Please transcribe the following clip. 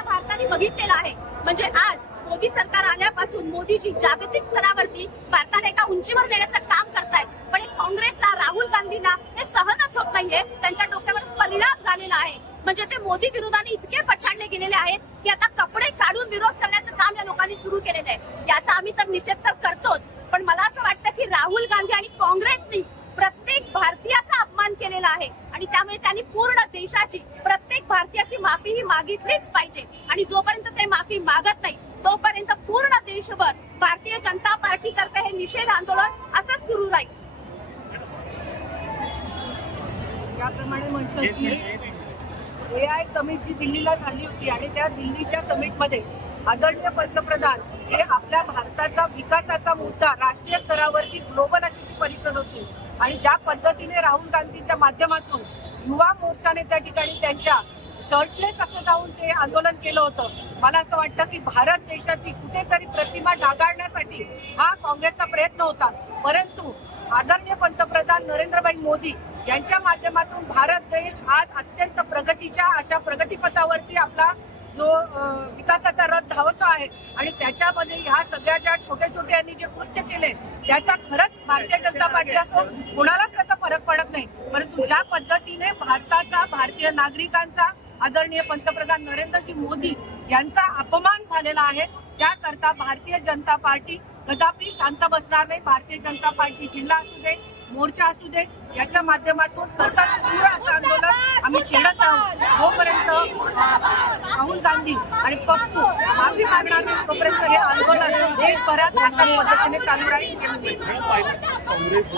भारताने बघितलेलं आहे। म्हणजे आज मोदी सरकार आल्यापासून मोदीजी जागतिक स्तरावरती भारताला एका उंचीवर नेण्याचं काम करतायत, पण काँग्रेसला, राहुल गांधींना हे सहनच होत नाहीये। त्यांच्या डोक्यावर परिणाम झालेला आहे। म्हणजे ते मोदी विरोधाने इतके पछाडले गेलेले आहेत की आता कपडे काढून विरोध करण्याचं काम या लोकांनी सुरू केलेलं आहे। याचा आम्ही तर निषेध तर करतोच, पण मला असं वाटतं की राहुल गांधी आणि काँग्रेसनी प्रत्येक भारतीयाचा अपमान केलेला आहे आणि त्यामुळे त्यांनी पूर्ण देशाची, प्रत्येक भारतीयाची माफी ही मागितलीच पाहिजे। आणि जोपर्यंत ते माफी मागत नाही तोपर्यंत पूर्ण देशभर भारतीय जनता पार्टीतर्फे हे निषेध आंदोलन असंच सुरू राहील। याप्रमाणे म्हटलं की AI समिट जी दिल्लीला झाली होती आणि त्या दिल्लीच्या समिटमध्ये आदरणीय पंतप्रधान हे आपल्या भारताचा विकासाचा मुद्दा राष्ट्रीय स्तरावरती ग्लोबल अशी ती परिषद होती आणि ज्या पद्धतीने राहुल गांधींच्या माध्यमातून युवा मोर्चाने त्या ठिकाणी त्यांच्या शर्टलेस असं जाऊन ते आंदोलन केलं होतं, मला असं वाटतं की भारत देशाची कुठेतरी प्रतिमा ढागाळण्यासाठी हा काँग्रेसचा प्रयत्न होता। परंतु आदरणीय पंतप्रधान नरेंद्रभाई मोदी यांच्या माध्यमातून भारत देश आज अत्यंत प्रगतीच्या अशा प्रगतीपथावरती आपला जो विकासाचा रथ धावतो आहे आणि त्याच्यामध्ये ह्या सगळ्या ज्या छोटे छोटे यांनी जे कृत्य केले त्याचा खरंच भारतीय जनता पार्टी असो कोणालाच त्याचा फरक पडत नाही। परंतु ज्या पद्धतीने भारताचा, भारतीय नागरिकांचा, आदरणीय पंतप्रधान नरेंद्रजी मोदी यांचा अपमान झालेला आहे, त्याकरता भारतीय जनता पार्टी कदापि शांत बसणार नाही। भारतीय जनता पार्टी जिल्हा असू दे, मोर्चा असू दे, याच्या माध्यमातून सतत तीव्र असं आंदोलन आम्ही छेडत आहोत। जोपर्यंत राहुल गांधी आणि पप्पू माफी मागणार नाही तोपर्यंत हे आंदोलन देशभरात अशा पद्धतीने चालू राहील। काँग्रेस